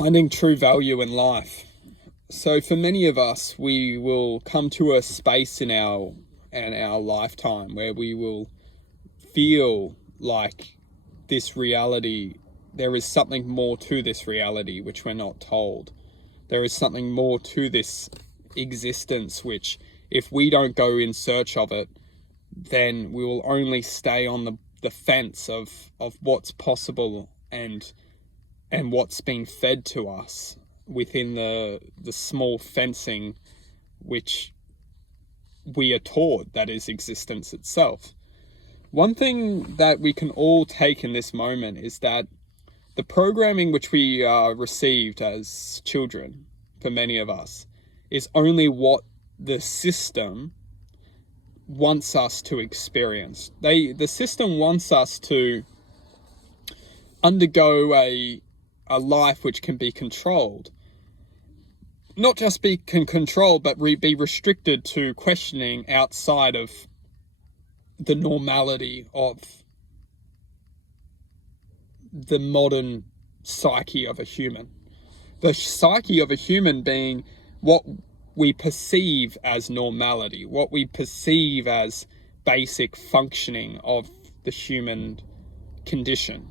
Finding true value in life. So for many of us, we will come to a space in our lifetime where we will feel like this reality, there is something more to this reality which we're not told. There is something more to this existence which, if we don't go in search of it, then we will only stay on the fence of what's possible and what's being fed to us within the small fencing which we are taught that is existence itself. One thing that we can all take in this moment is that the programming which we received as children, for many of us, is only what the system wants us to experience. The system wants us to undergo a life which can be controlled. Not just be controlled, but be restricted to questioning outside of the normality of the modern psyche of a human. The psyche of a human being what we perceive as normality, what we perceive as basic functioning of the human condition.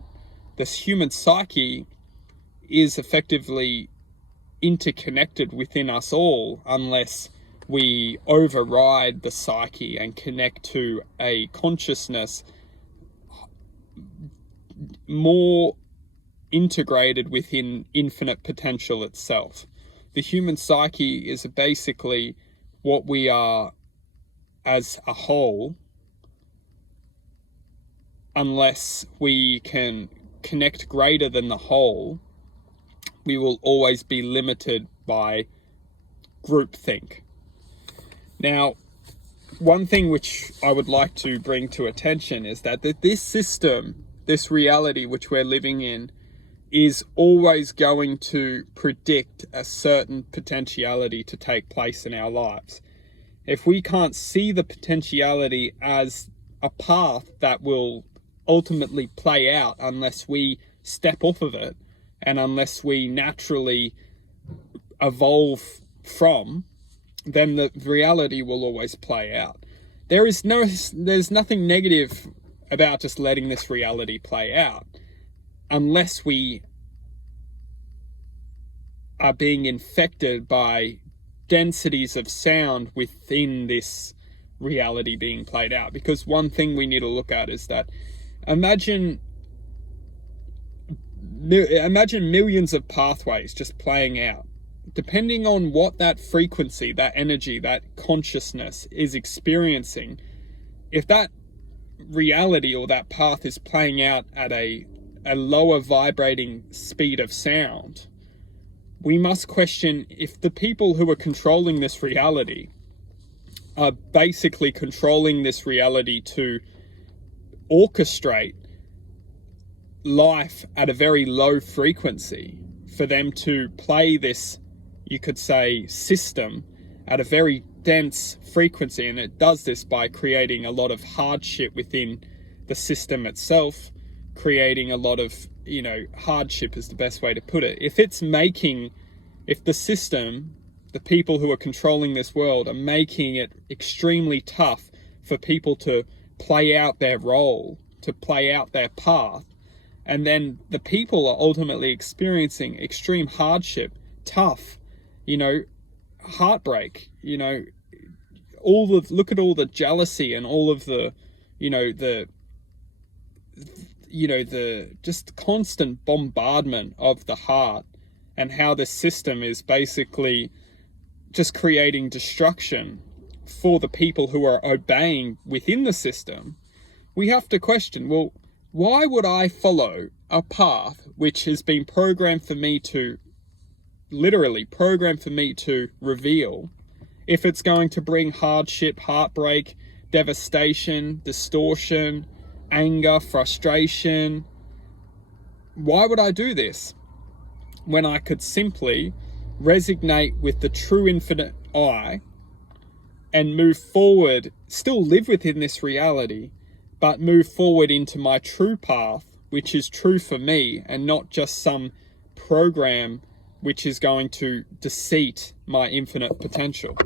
This human psyche is effectively interconnected within us all unless we override the psyche and connect to a consciousness more integrated within infinite potential itself. The human psyche is basically what we are as a whole, unless we can connect greater than the whole. We will always be limited by groupthink. Now, one thing which I would like to bring to attention is that this system, this reality which we're living in, is always going to predict a certain potentiality to take place in our lives. If we can't see the potentiality as a path that will ultimately play out unless we step off of it, and unless we naturally evolve from, then the reality will always play out. There's nothing negative about just letting this reality play out, unless we are being infected by densities of sound within this reality being played out. Because one thing we need to look at is that imagine millions of pathways just playing out. Depending on what that frequency, that energy, that consciousness is experiencing, if that reality or that path is playing out at a lower vibrating speed of sound, we must question if the people who are controlling this reality are basically controlling this reality to orchestrate life at a very low frequency, for them to play this, you could say, system at a very dense frequency. And it does this by creating a lot of hardship within the system itself, creating a lot of, hardship is the best way to put it. If the system, the people who are controlling this world, are making it extremely tough for people to play out their role, to play out their path, and then the people are ultimately experiencing extreme hardship, tough, heartbreak, look at all the jealousy and all of the just constant bombardment of the heart, and how the system is basically just creating destruction for the people who are obeying within the system. We have to question, well, why would I follow a path which has been programmed for me to reveal, if it's going to bring hardship, heartbreak, devastation, distortion, anger, frustration? Why would I do this when I could simply resonate with the true infinite I and move forward, still live within this reality, but move forward into my true path, which is true for me and not just some program which is going to deceit my infinite potential.